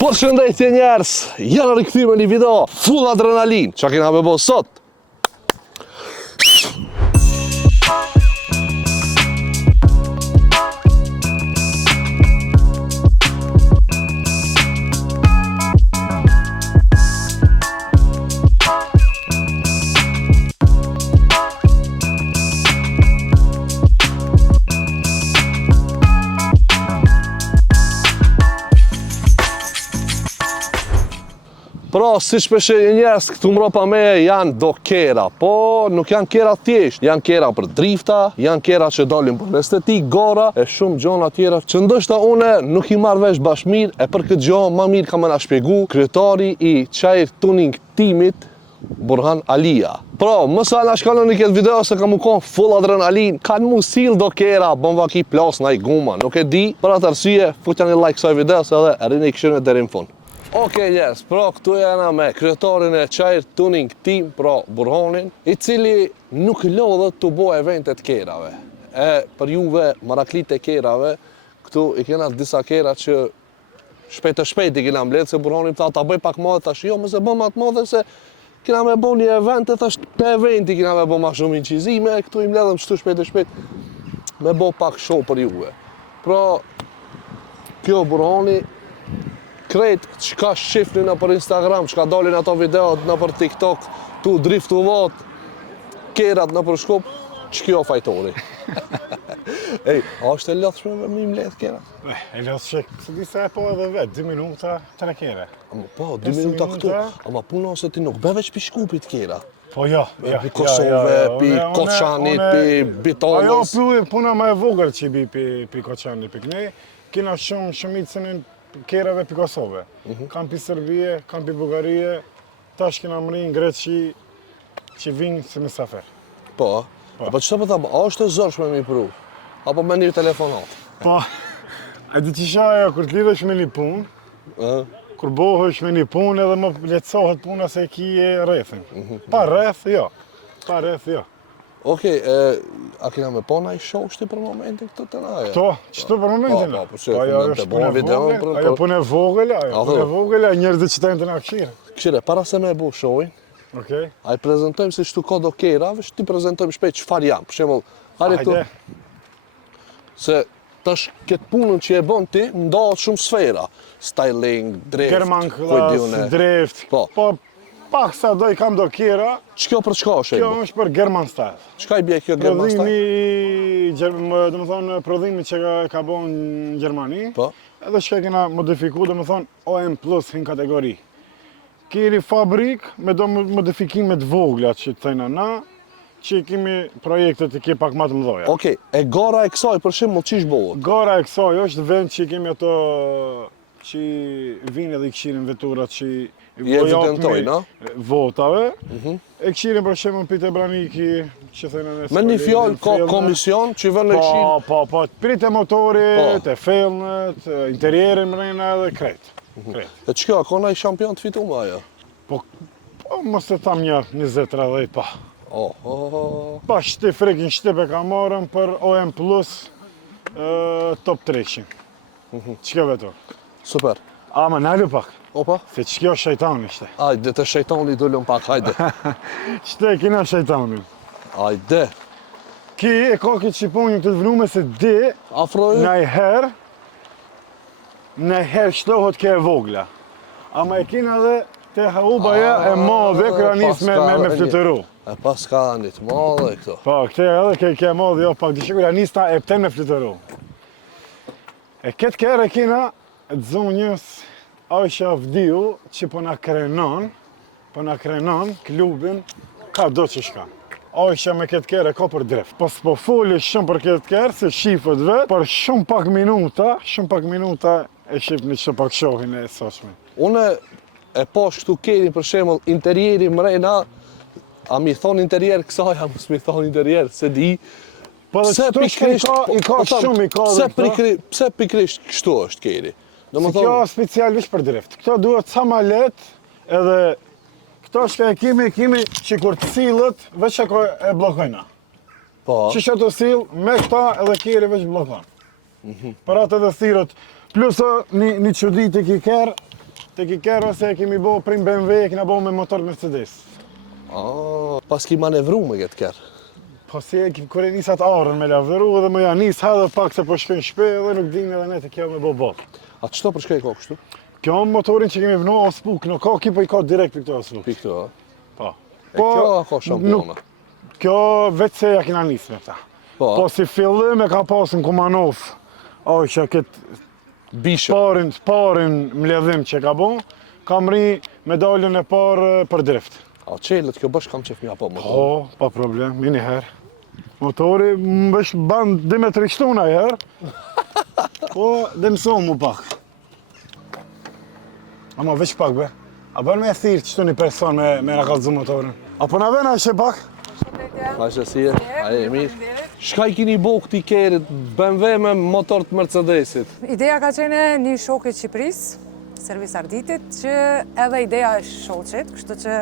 Përshëndetje njerëz, janë rikthyer me një video full adrenalin. Çka kena me bo sot? Pra, si shpeshe njerëz këtu mbrapa me janë do kera, po nuk janë kera thjesht, janë kera për drifta, janë kera që dalin për estetik, gara e shumë gjona tjera që ndoshta une nuk i marr vesh bashmir e për këtë gjë më mirë ka më na shpjegu kryetari i Çajr Tuning timit Burhan Alia. Pra, mos na shkaloni këtë video se kam u kon full adrenalin, kanë mu sill do kera, bën vaki plas ndaj guma, nuk e di, për atë arsye futani like kësaj videos edhe arrini këshirën deri në fund. Okej njerëz, pra këtu jena me kryetarin e Çajr Tuning Team, pra Burhanin, i cili nuk lodhet të bo eventet kerave. E për juve maraklit e kerave, këtu i kena disa kera që shpejt i kena mbledh, se Burhanin tha ta bëj pak madhe, tash jo mëse bëm atë madhe se kena me bo një event, e thash në eventi kena me bo ma shumë incizime, këtu i mbledhem qëtu shpejt me bo pak show për juve. Pra, kjo Burhani krejt çka shifni në për Instagram, çka dalin ato videot në për TikTok, tu driftu vat, kerat në për Shkup, ç'kjo fajtori. Ej, a është e lodhshme me mi mbledh kerat? E lodhshme, se di se po edhe vet, 2 minuta, 3 kere. Po, 2 minuta këtu, ama puna se ti nuk beve që pi Shkupit kera. Po jo, pi Kosove, pi Koçanit, pi Bitonës. Ajo puna më e vogël që bi pi Koçanit, pi kënej, kena shumicën kerave pi Kosove. Kam pi Serbie, kam pi Bugarie, tash kena mëri në Greqi që vinë si mesafer. Po, apo çfarë po tha, a është e zërshme mi pru? Apo me një telefonat? Po, a di që ajo kur të lidhesh me një punë, kur bohesh me një punë edhe më lehtësohet puna se ki e rrethin. Pa rreth, jo. Okej, a kena me pona i show shti për momentin këtë të naja? Këto, qëto për momentin? Po, se të bëna video për... Ajo punë e vogël, njerëzit që tajnë të na këshire. Këshire, para se me bu showin, a i prezentojmë se shtu ka do kera, vesh ti prezentojmë shpejt qëfar jam. Për shembull, hajde këtu, se tash këtë punën që e bën ti, ndahet shumë sfera. Styling, drift, German class, drift, po pak sa do i kam do kera. Ç'kjo për çka është? Kjo është për German style. Çka i bje kjo German style? Prodhimi që ka bo në Gjermani, edhe që kena modifiku, OM Plus në kategori. Keri fabrik me do modifikimet vogla që të thejna na, që kemi projekte të kje pak ma të mdoja. Okej, e gara e kësaj për shembull qish bëhet? Gara e kësaj është vend që kemi ato që vinë edhe i këshirin veturat që evidentojnë, votave. E këshirin për shembull Pite Braniki, që thënë në... Me një fjallë ka komision që vënë e këshirin? Po, prite motorit, e fellnet, interierin mrejna edhe krejt. E qëka, ka na i shampion të fitu ma ajo? Po, mos të tam një 20-30 pa. Pa, frekin shtip e ka marrën për OM Plus top 300. Qëka veto? Super. Ama nallu pak. Opa? Se qëkjo shejtani ishte. Ajde, të shejtani dullum pak, hajde. Qëte kina shejtani. Ajde. Ki e ka këtë shqiponjë të vënume se di, nëjher shtohet ke e vogla. Ama e kina dhe te haubaja e madhe kërë anis me flytëru. E pas ka anit madhe këto. Po, këte edhe ke madhe, jo, pak dishë kërë anis ta e pëten me flytëru. E këtë kërë e kina, e të zonjës Aisha Vdiu që po na krenon klubin ka do që shka. Aisha me këtë kërë e ka për drift. Po s'po foli shumë për këtë kërë, se shifët vetë, për shumë pak minuta e shifë një që pak shohin e soqme. Une e pash këtu keri për shembull interieri mrejna, a mi thonë interier kësaj, a mos mi thonë interier, se di. Pse pikrisht kështu është keri? Se kjo specialisht për drift. Këto duhet sa ma let, edhe këto shka e kemi që kur të silët, veç që e blokojna. Që që të silë, me këta edhe kjeri veç blokon. Për atë edhe thirët, plus një qëdit e ki kerë, tek Ikera se kemi bo prim BMW, kena bo me motor Mercedes. Pas ki manevru me këtë kërë. Po si kur e nisat arën me lavdëru edhe më ja nis hadhe pak se po shkojnë shpe edhe nuk din edhe ne të kjo me bo botë. A qëto për shkaj ka kështu? Kjo motorin që kemi vënu ospuk, nuk ka ki po i ka direkt për këto ospuk. Pi këto, Po. E kjo ka shampiona. Kjo vetë se ja kena nis me këta. Po si fillim e ka pasën Kumanov, që këtë Bishe. parin mbledhim që ka bo, kam ri medaljen e parë për drift. A qelet, kjo bësh kam qef mja po motor. Po, pa problem, mini herë. Motori më bësh ban 2 metri shtuna i herë, po dhe mësohë mu pak. Ama veç pak be, a bërë me e thirë qështu një person me nga kalëzu motorin. Apo na vena ishe pak? Vajshë si e, a e mirë. Shka i kini bo këti kerit, BMW me motor të Mercedesit? Ideja ka qene një shokit Shqipërisë, servis Arditit, që edhe ideja e shoqit, kështu që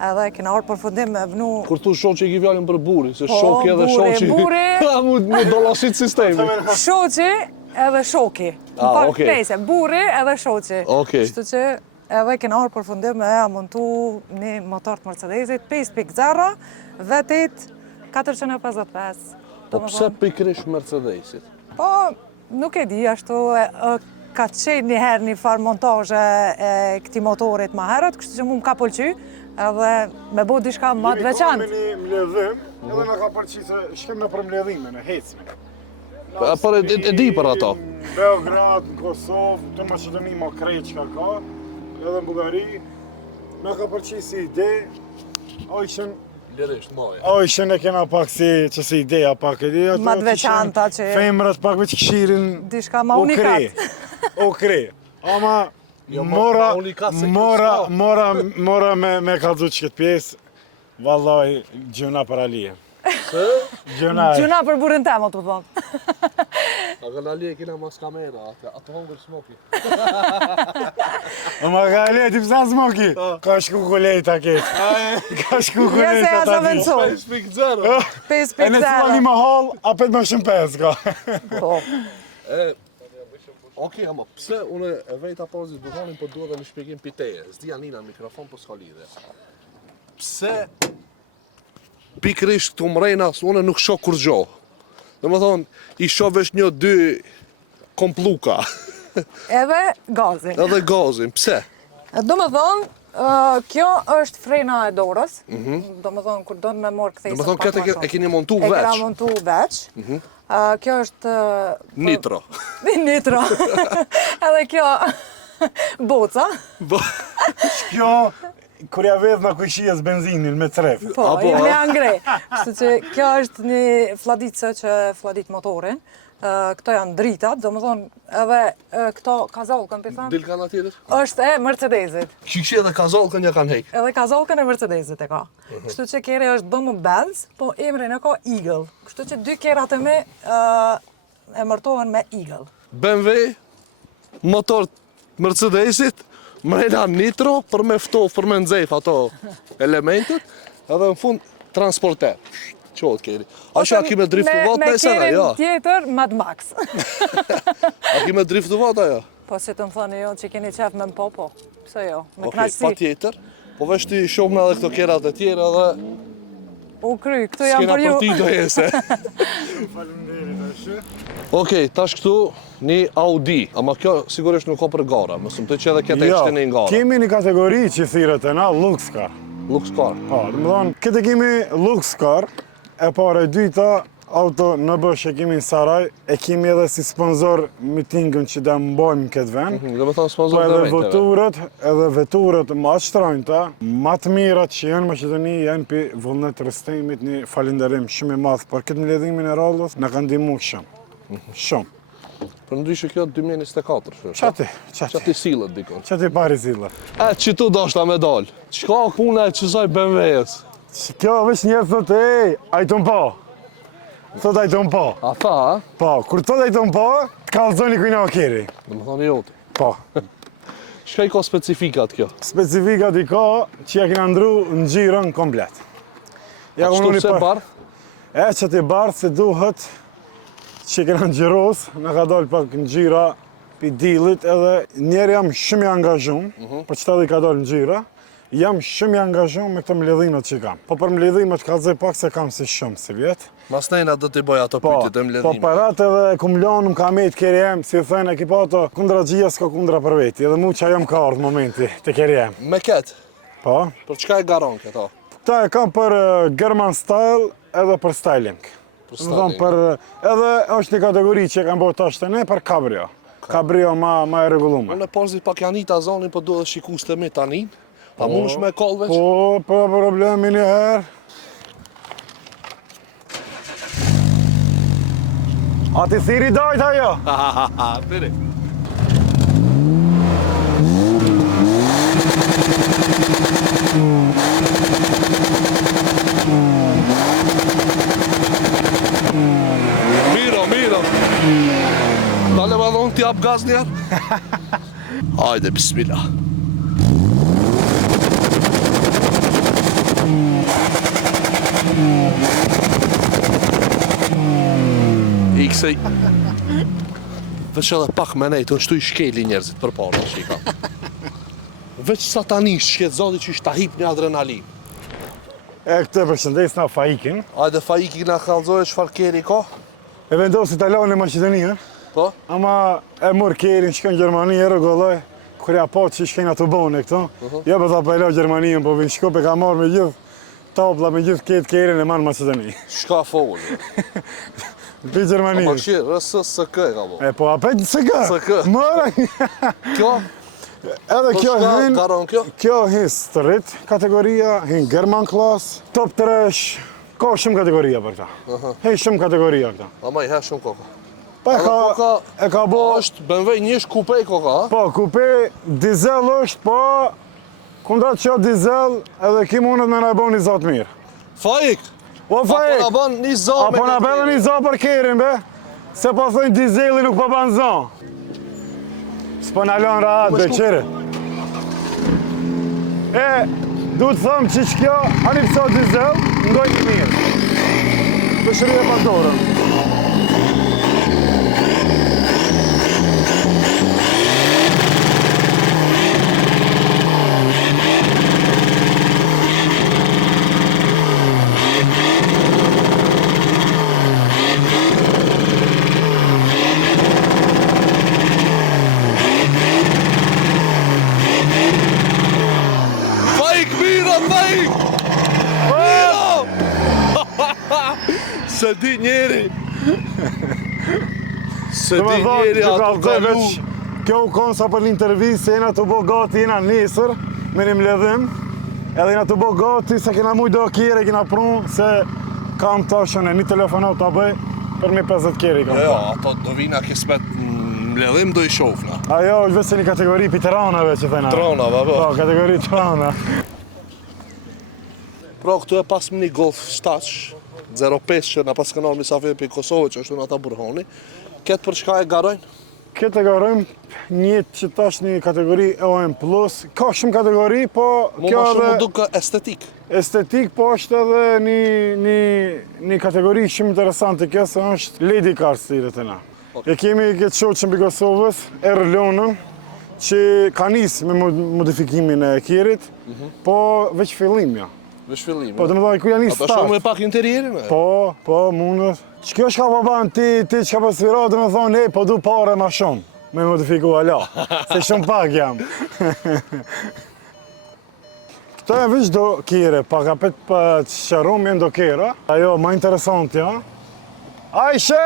edhe kena orë përfundim me vënu... Kur tu shoqi i ki fjallin për buri, se Po, shoki edhe buri, shoqi... buri. Mu dolasit sistemi. Shoqi edhe shoki. Okej. Plejse, burri edhe shoqi. Okej. Kështu që edhe kena orë përfundim me montu një motor të Mercedesit 5.0, vetit 455. Po pse pikrish Mercedesit? Po, nuk e di, ashtu ka qenë një herë një farë montazhe e këti motorit ma herët, kështu që mu më ka pëlqy, edhe me bo diçka ma të veçantë. Kemi një mbledhim, edhe nga ka përqi se shkem në për mbledhime, në hecme. Por e di për ato. Në Beograd, në Kosovë, të Maqedoni ma krejt që ka, edhe në Bugari, me ka përqi si ide, Lirisht, moja. Ishen e kena pak si ideja pak e di. Ma të veçanta që... Femrat pak veç këshirin... Diçka ma unikat. O kre. Ama Jo, ma unikat se kjo mora me kalëzu që këtë pjesë, vallaj, gjuna për alije. Gjuna. Gjuna për burin temo, të thonë. A gëllë alije kina mas kamera, ato hongër smoki. O ma ka alije, ti pësa smoki? Ka shku kulejta ketë. Ka shku Jese kulejta ja ta sa di. vendësoj. 5.0. 5.0. E në cila një mahal, apet më shumë 5 ka. Po. Okej, ama pse unë e vejta pozit butonin, po duhet dhe një shpjegim piteje. Zdi Anina në mikrofon, po s'ka lidhe. Pse pikrisht këtu mrejnas, unë nuk shoh kur gjo. Dhe më thonë, i shoh vesh 1-2 kompluka. Edhe gazin. Edhe gazin, pse? Do më thonë, kjo është frena e dorës. Do më thonë, kur do në me morë këthejse Do më thonë, këtë e keni montu E kena veç. montu veç. Kjo është... Nitro. Nitro. Edhe kjo... Boca. Kjo, kur ja vedh në kujshijës benzinin me tref. Po, Apo, jo me angre. Kështu që kjo është një fladitëse që fladit motorin. Këto janë dritat, do më thonë, edhe këto kazolkën, për thënë, Dilkan atjetër? është e Mercedesit. Qyqi edhe kazolkën ja kanë hek. Edhe kazolkën e Mercedesit e ka. Kështu që kere është bëmë Benz, po emrin e ka Eagle. Kështu që 2 kerat e me e mërtohen me Eagle. BMW, motor Mercedesit, mrejna nitro për me ftof, për me nxejf ato elementet, edhe në fund transporter. Qohet keri. A që a ki me driftu vat në esena, ja? Me kerin tjetër, Mad Max. A ki me driftu vat ajo? Po që të më thoni jo që keni qef me më po. Pse jo, me Okej, pa knaqësi. tjetër. Po vesh ti shohmë edhe këto kerat e tjera dhe U kry, këtu jam s'kena për ju. për ti do jese. Faleminderit ashe. Okej, tash këtu një Audi, ama kjo sigurisht nuk ka për gara, mësëm të që edhe këtë e kështë një gara. Kemi një kategori që thirët e na Lux Car. Lux car. Po, dhe më thonë, këtë kemi Lux Car, e para e dyta, auto në bësh e kemi në Saraj, e kemi edhe si sponsor mitingën që da mbojmë këtë vend. Dhe me thonë Po sponsor edhe dhe veturët ma të shtrojnëta, ma të mirat që janë në Maqedoni, janë për vullnet rëstemit një falenderim shumë i madh për këtë mbledhimin e rallës, na kanë ndihmu shumë. Shumë. Për ndryshë kjo 2024, shë. Qati. Qati silët dikon. Qati pari zilla. Që tu do shta me dollë. Qka puna e qësaj BMW-ës? Kjo veç njerë thotë, ej, ajton po. Thotë ajton po. A tha, a? Po, kur thotë ajton po, të kalzoni kujna o keri. Dhe më thonë jote. Po. Shka i ka specifikat kjo? Specifikat i ka që ja kina ndru në gjirën komplet. A qëtu pse bardh? E që ti bardh se duhet që kena në gjiros, në ka dalë pak në gjira pi dealit edhe njerë jam shumë i angazhum, për qëta dhe ka dalë në gjyra, jam shumë i angazhum me këto mbledhimet që kam. Po për mbledhimet kalzoj pak se kam si shumë si vjetë. Mas nejna do t'i bëj ato pyetje të mbledhimit. Po parat edhe kumlon, ka me të kerjem, si thënë e kipa ato kundra gjia s'ka kundra për veti, edhe mu që jam ka ardhë momenti të kerjem. Me ketë, Po, për çka e garon këto? këta e kam për German style edhe për styling. Edhe është një kategori që e kam bërë tash të ne për kabrio. Kabrio ma e regullume. Unë e porzi pak janë i ta zonin, po duhet shikus të me tanin. A mund është me koll veç? Po, për problemi një herë. A ti thiri dajt ajo? Thiri. Miro. Dale ma dhonë t'jap gaz njerë? Hajde, bismillah. Iksej. Veç edhe pak me nejtë, në shtu i shkeli njerëzit për parë, që i kam. Veç satanisht shket zoti që ishta hip një adrenalin. E këtë përshëndes nga Faikin. Hajde Faiki nga kallzoj çfarë keri ka? E vendosi Italianë në Maqedoni, Po? ama e mor kerin, shkën Gjermani, e rregulloj. Kur ja po që shkën ato bone këto. Jo për ta pajlo Gjermaninë, po vinë shkop e ka marrë me gjithë tabla, me gjithë ketë kerin e manë Maqedoni. Shka foll. Pi Gjermani. Ma këshirë, RSSK e ka bo. E po apet SK. SK. Mëra. Kjo? Edhe kjo shka hin, garon kjo? kjo hin street kategoria, hin German class, top trash, ka shumë kategoria për këta. Hin shumë kategoria këta. Ama i he shumë koka. Pa Koka e ka bo, është BMW njësh kupe i koka, ha? po kupe dizel është, po kundrat që dizel edhe ki mundet me na bon një zatë mirë. Faik! O Apo Faik, na ban një zonë me apo na bedhe një zatë për kerin, be? Se po thënë dizeli nuk po ban zonë. S'po na lën rahat, be qere. E, du të thëmë që kjo, ani pëso dizel, ndoj një mirë. Të shërije pak dorën. Faik, miro, Faik! Miro! Se di njeri. Se Dhe me di thonë, njeri që ka ato thënë galu. veç, kjo u konë sa për l'intervjist, se jena të bo gati jena nesër, me një mledhim, edhe jena të bo gati se kena mujt do kjere, kena prunë, se kam tashën e një telefonat të bëj, për mi 50 kjeri kam. Jo, ato do vina kismet mbledhim do i shofna. Ajo është vese një kategori për tiranave që thëna. Tronave, po. Po, kategori trana. Pro, këtu e pas një Golf 7 05 që na pas kënar misafir për Kosovë që është në ata burhoni. Ketë për çka e garojnë? Këtë e garojmë një që tash një kategori OM+, ka shumë kategori, po Mu kjo ma shumë edhe më duke estetik. estetik, po është edhe një kategori shumë interesante kjo, se është Lady Cars të i na. E kemi këtë shoqën për Kosovës, Erlonën, që ka nisë me modifikimin e kirit, po veç fillim ja. Vesh fillim. Po të më dhaj, ku janë një Ata shumë me start. pak interierin, e? Po, mundët. Që kjo shka po banë ti që ka po sfira, të me thonë, po du pare ma shumë, me modifiku ala, se shumë pak jam. Këto e veç do kire, pa ka pet për të shërum jenë do kira. Ajo, ma interesant, ja. Ajshe!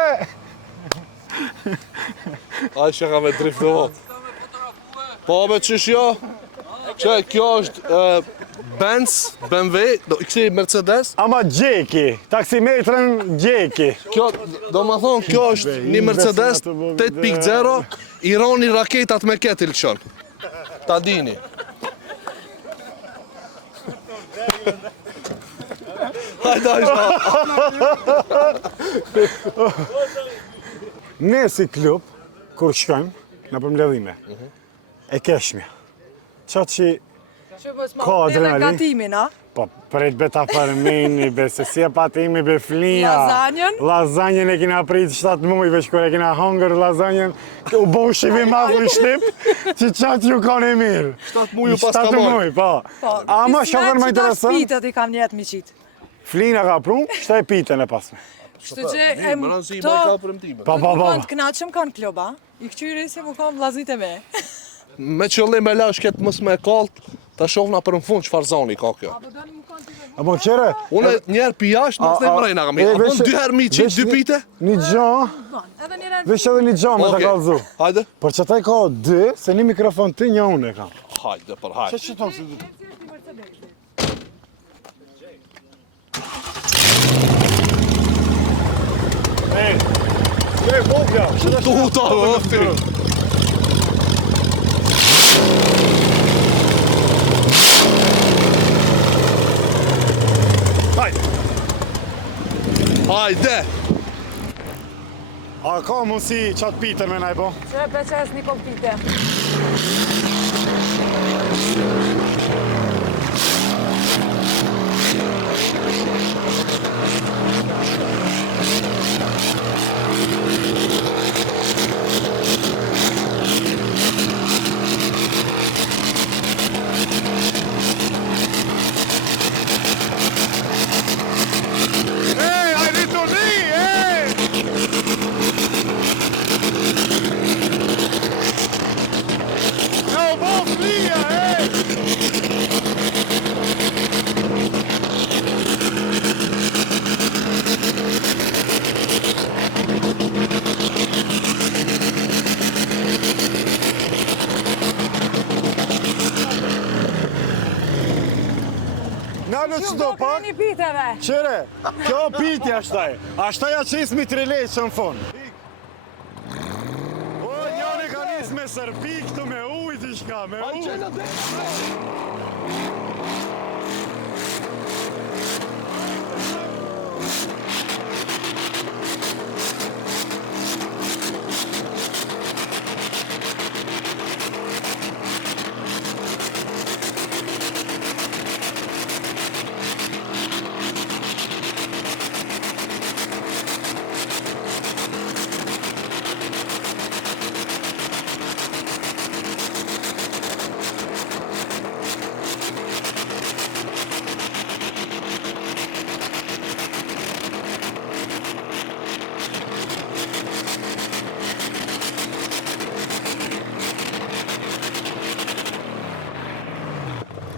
Ai që ka me drift në votë. Po me qysh jo? Që kjo është Benz, BMW, kësi Mercedes. Ama gjeki, taksimetrën gjeki. Kjo, do më thonë, kjo është një Mercedes 8.0, i roni raketat me ketil këshon. Ta dini. Hajde, Ne si klub, kur shkojmë në përmbledhime, e keshmja. Qatë që Që mos Ka ma edhe adrenalin. gatimin, a? Po, pret beta përmeni, be, se si e patimi be flinja. Lazanjen? Lazanjen e kina prit 7 mujve, shkore kina hongër lazanjen. U bo shivi madhë në shtip, që qatë ju kanë e mirë. 7 muj u pas ka 7 marrë. muj, po. Ama shofër më interesant, Pitët i kam njetë mi qitë. flina ka prun, shta e pitën e pasme. Kështu që Më rëndësi, më ka premtime. Pa, Më kanë të knaqëm kanë kloba. I këqyri si më kanë vlazit e me. Me qëllim e lash këtë mës me kalt, ta shofna për në fund çfarë zoni ka kjo. Apo do një më kanë të me. Apo qere? Unë njerë pi jashtë, mos ne mrejna kam. Apo në 2 herë mi qitë 2 pite? Një gjan, Edhe një rëndë. vesh edhe një gjan me ta Okej. kalzu. Hajde. Por që taj ka 2, se një mikrofon ti, një unë e kam. Hajde, për hajde. Që tonë si du? E, vogla, Tuta, vëfti. Hajde. Hajde. A ka mundësi qatë pitën me naj po? Që peqes një kompite. Ej, hajde të një, ej! E, bo flija, ej! Na në qdo pak? Një piteve. Qere, kjo pitja ashtaj. Ashtaj a qis mi 3 lejtë që në fond. O, njëri ka nis me sërpi këtu me ujt i shka, me ujt.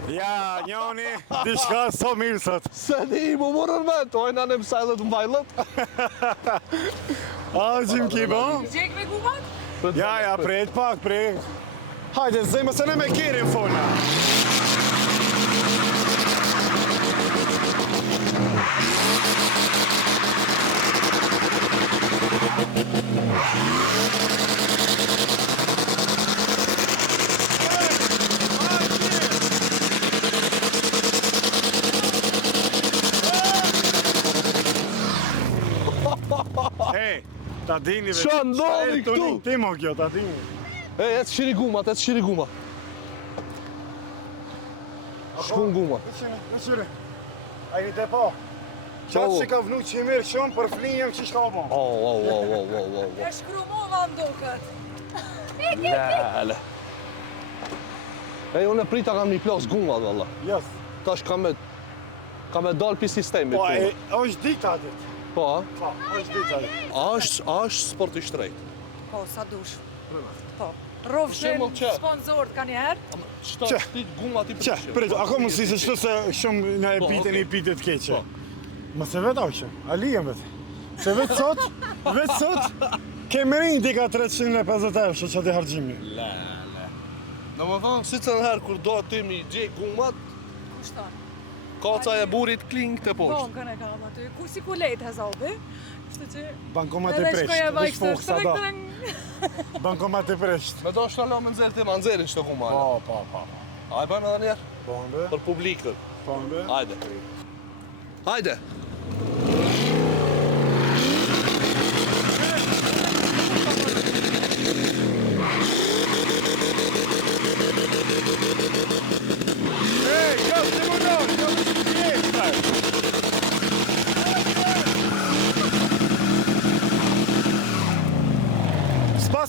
Ja, njoni, diçka so mirë sot. Se di, mu morën me, tojna në mësajlët në bajlët. A, gjim ki, bo? Gjek me gumat? Ja, pret pak, pret. Hajde, zemë, se ne me kirin fona. Hej, ta dini veç. Qa ndodhi këtu? Ti mo kjo, ta dini. E, e të shiri gumat, e të shiri gumat. Shkun gumat. Veqyre, a i te po. Qatë që ka vnu që i mirë shumë, për flinjem që shka po. E shkrumova ndokët. Lele. E, unë e prita kam një plas gumat, valla. Jes. Tash kam me dalë pi sistemi. Po, është dita dit. Po, a? Po, është dita dit. Ashtë sport i shtrejt. Po, sa dush. Po. Rofshin Shemull që? sponsorët ka njëherë. Qëta Që? ti gumat i Që, prishim. prit, ako më si se qëto se shumë në e Po, pitën okej. i pitet keqe. Po. Më se vetë auqë, a lijem vetë. Se vetë sot, kemi rinjë ti ka 350 euro që ti hargjimi. Lele. Në më thonë, si të nëherë kur do ti mi gjej gumat, Kushton. kaca e burit kling të poshtë. Bonkën e kam aty. Ku si ku lejt hezobi. Kështu që... Bankomat e Edhe presht, shkoja veç bajkë fokë sa të do. Bankomat e presht. Me do shtë në më nëzirë ti më nëzirin shtë gumane. Po. A e bëjmë edhe njerë? Po, mbe. Për publikën. Po, mbe. Hajde. Hajde.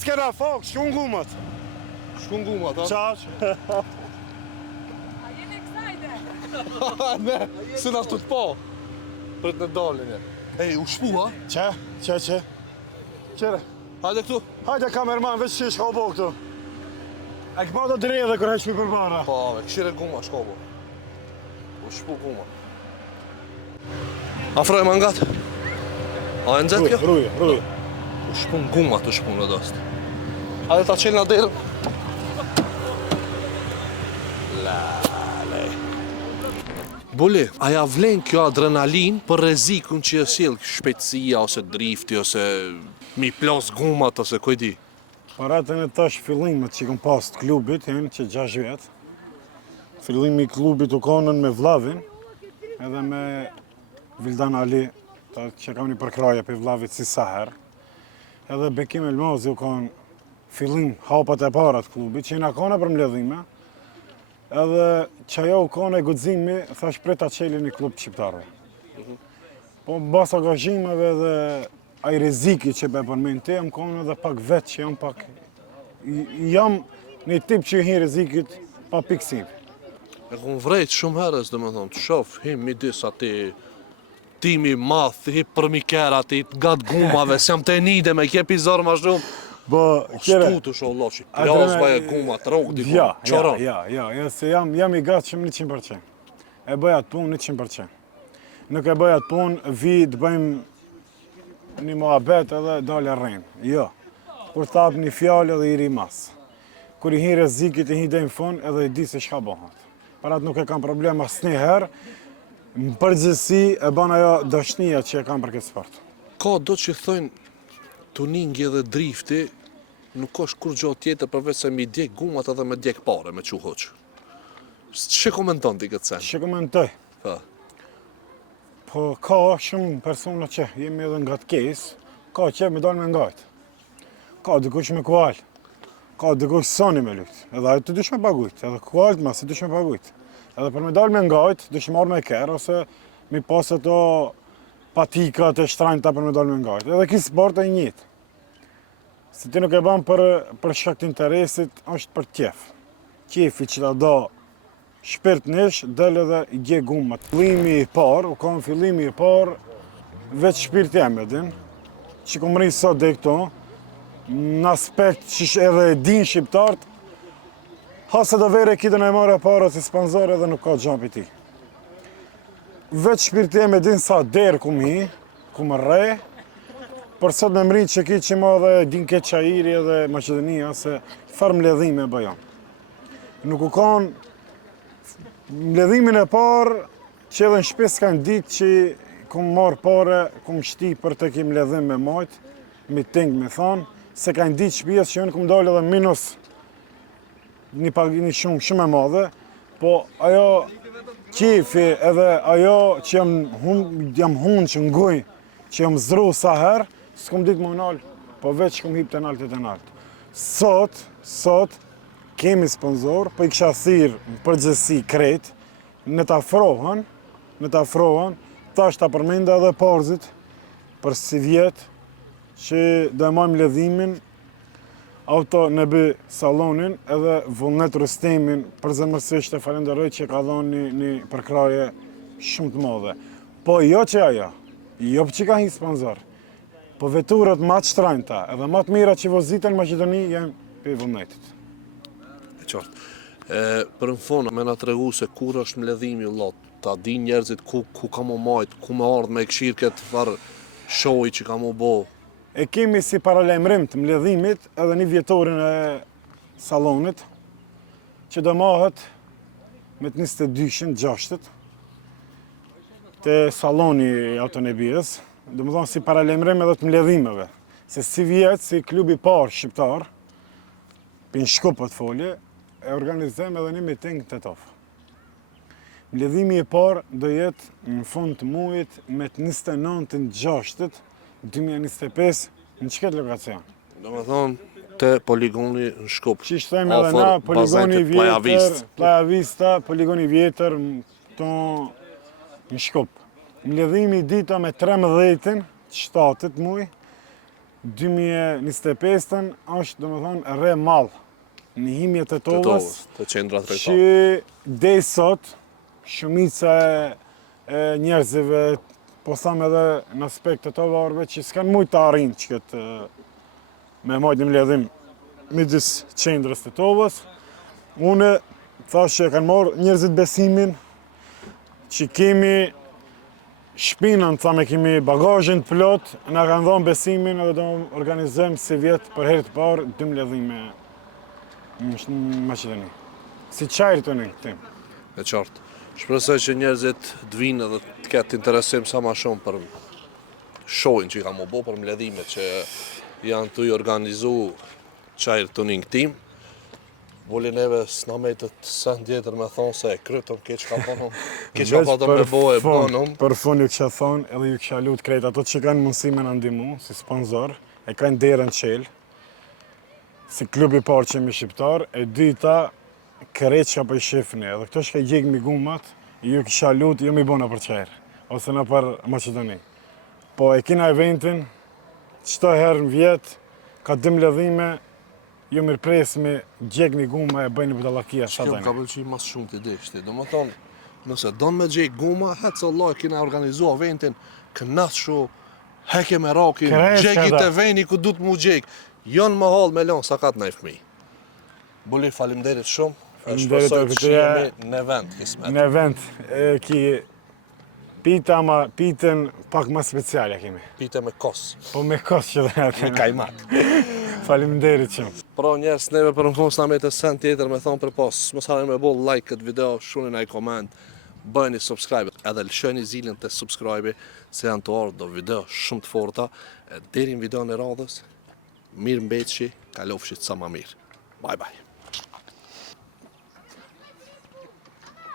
s'kena fok, shkun gumat. Shkun gumat, ha? Qaq. A jeni excited? Ne, si na të po. Për të në dalin e. Ej, u shpu, ha? Qe. Qere. Hajde këtu. Hajde kamerman, veç që shka bo këtu. E këma do drejë dhe kërë heqmi për para. Po, këshire guma, shkobo. U shpu guma. Afroj mangat. A e nëzet kjo? Ruje. U shpun guma të shpun në dost. Hajde ta qelë në derën. Lale. Buli, a ja vlen kjo adrenalin për rrezikun që e sjell shpejtësia ose drifti ose mi plos gumat ose kujdi? Paratën e tash fillimet që kom pas të klubit, janë që 6 vjetë. Fillimi i klubit u konën me Vllavin, edhe me Vildan Ali, që kam një përkraje për Vllavit si saher. Edhe Bekim Elmazi u konë fillim hapat e para të klubit, që jena kone për mbledhime. Edhe që ajo u kone e guximi, thash prej ta qeli një klub shqiptarve. Po bas angazhimeve dhe ai rreziqi që be përmend ti, jam kone edhe pak vetë që jam një tip që hi rrezikit pa pikësim. E kom vrejt shumë herës, dhe me thonë, të shof, him midis ati timi math, hip për mikera, ti gat gumave, se jam të nide me kje pizor ma shumë. Po, Stu të shoh loqi, plasva e gumat, rogë diku, qoron. Ja, se jam i gatshëm 100%. E bëja të punë 100%. Nuk e bëja të punë, vi të bëjmë një muhabet edhe dalë rrenë. Jo. Kur thap një fjallë edhe i ri mas. Kur i hi rrezikit, i hi deri në fund edhe i di se çka bëhet. Parat nuk e kam problem asnjëherë. Në përgjithësi e bën ajo dashnia që e kam për këtë sport. Ka do që thojnë tuningi dhe drifti, nuk është kur gjo tjetër përveç se mi djek gumat edhe me djek pare, me që hoqë. Që komenton ti këtë sen? Që komentoj? Pa. Po ka shumë persona që jemi edhe nga të kesë, ka që me dalë me ngajtë. Ka dikush me kualë, ka dikush soni me lujtë, edhe ajo të dysh me pagujtë, edhe kualët ma se dysh me pagujtë. Edhe për me dalë me ngajtë, dysh marrë me kerë, ose mi pasë ato patikat e shtrajnëta për me dalë me ngajtë. Edhe ki sport e njëtë. Se ti nuk e ban për shkak të interesit, është për tjef. Tjefi që ta do shpirtnisht, del edhe i gje gumat. Fillimi i parë, u kam fillimi i parë, veç shpirt jam e din, që kom rri sot dhe këto, në aspekt që edhe din shqiptartë, hase do vere kitën e marë e para si sponzor edhe nuk ka gjampi ti. Veç shpirt jam e din sa derë kum hi, kum rre, për sot me mri që ki që ma dhe din ke Qajiri edhe Maqedonia, se farë mbledhime e bëjon. Nuk u kanë mbledhimin e parë që edhe në shpes kanë ditë që kom marë pare, kom shti për të ki mbledhim me majtë, me ting me thonë, se kanë ditë shpjes që unë kom dalë edhe minus një shumë e madhe, po ajo qifi edhe ajo që jam hunë që nguj, që jam zru sa herë, s'kom ditë më nalë, po veç kom hip të nalë të nalë. Sot, kemi sponsor, po i kësha thirë në përgjësi kretë, në të afrohen, ta është ta përmenda edhe parzit, për si vjetë, që do e majmë ledhimin, auto në bë salonin, edhe vullnet Rustemin, përzemërsisht e falenderoj që ka dhonë një përkraje shumë të madhe. Po jo që ajo, jo që ka një sponsor, po veturët ma të shtrajnëta, edhe ma të mira që vozitën në Maqedoni janë për vullnetit. Qartë. Për në fona, me nga të regu se kur është mbledhimi lot, ta di njerëzit ku ka mu majtë, ku me ardhë me këshirë këtë farë shoj që ka mu bo. E kemi si paralemrim të mbledhimit edhe një vjetorin e salonit, që do mahet me të 22-6 të saloni autonebijës, dhe më thonë si paralemrim edhe të mbledhimeve, se si vjetë, si klubi parë shqiptar, për në Shkupët folje, e organizojmë edhe një miting të tofë. Mbledhimi i parë do jetë në fund të muajit me të 29-6-2025 në çket lokacion. Do me thonë, te poligoni në Shkup. Që themi edhe na, poligoni vjetër, Playa Vista, poligoni vjetër në Shkup. Mbledhimi i dita me 13-7 muaj, 2025-ën është domethënë re mall në himje të Tetovës, Të qendra tregtare. që deri sot shumica e njerëzve, po tham edhe në aspekt të tovarëve që s'kan mujt të arrijnë që këtë me majtë një mbledhim midis qendrës të Tetovës. Unë thash që kanë marrë njerëzit besimin që kemi shpinën, thamë kemi bagazhin të plot, na kanë dhënë besimin edhe do organizojmë si vjet për herë të parë 2 mbledhime në Maqedoni. Si çajër tonë këtu. E qartë. Shpresoj që njerëzit të vinë edhe të ketë interesim sa më shumë për shohin që i ka më bo, për mbledhimet që janë të i organizu qajrë të një tim. Voli neve s'na metët sen tjetër me thonë se e krytëm, ke që ka thonë, ke që ka patëm me bo e bonëm. Për fund ju kisha thonë edhe ju kisha lut krejt ato që kanë mundësi me na ndihmu si sponsor, e kanë derën qel, si klubi parë që jemi shqiptar, e dyta krejt që po i shifni, edhe këto që ka gjegë mi gumat, ju kisha lut jo mi bona për qajrë, ose në për Maqedoni. Po e kina eventin, çdo herë në vjet, ka 2 mbledhime, ju mirëpresmi, gjegni guma e bëjni budallakia sa Kjo tani. ka pëlqy mas shumë të deshti. Do më thonë, nëse donë me gjejk guma, hecë Allah kina organizu eventin, kënat shu, heke me rakin, Kreska, gjekit da. e veni ku du të mu gjek. Jonë më halë me lonë, sa ka të nej fmi. Buli, falimderit shumë. Faleminderit Shpresoj për që këtëja. jemi në vend, kismet. Në event ki pita, ama pitën pak më speciale kemi. Pite me kos, Po me kos që dhe me kajmak. Faleminderit shumë. Pra njerës neve për në fund s'na me të sen tjetër me thonë për pas. Mos harroni me bo like këtë video, shuni në i koment, bëjni subscribe, edhe lëshoni zilin të subscribe, se janë të ardhur do video shumë të forta. Deri në video në radhës, mirë mbetëshi, kalofshit sa ma mirë. Bye bye.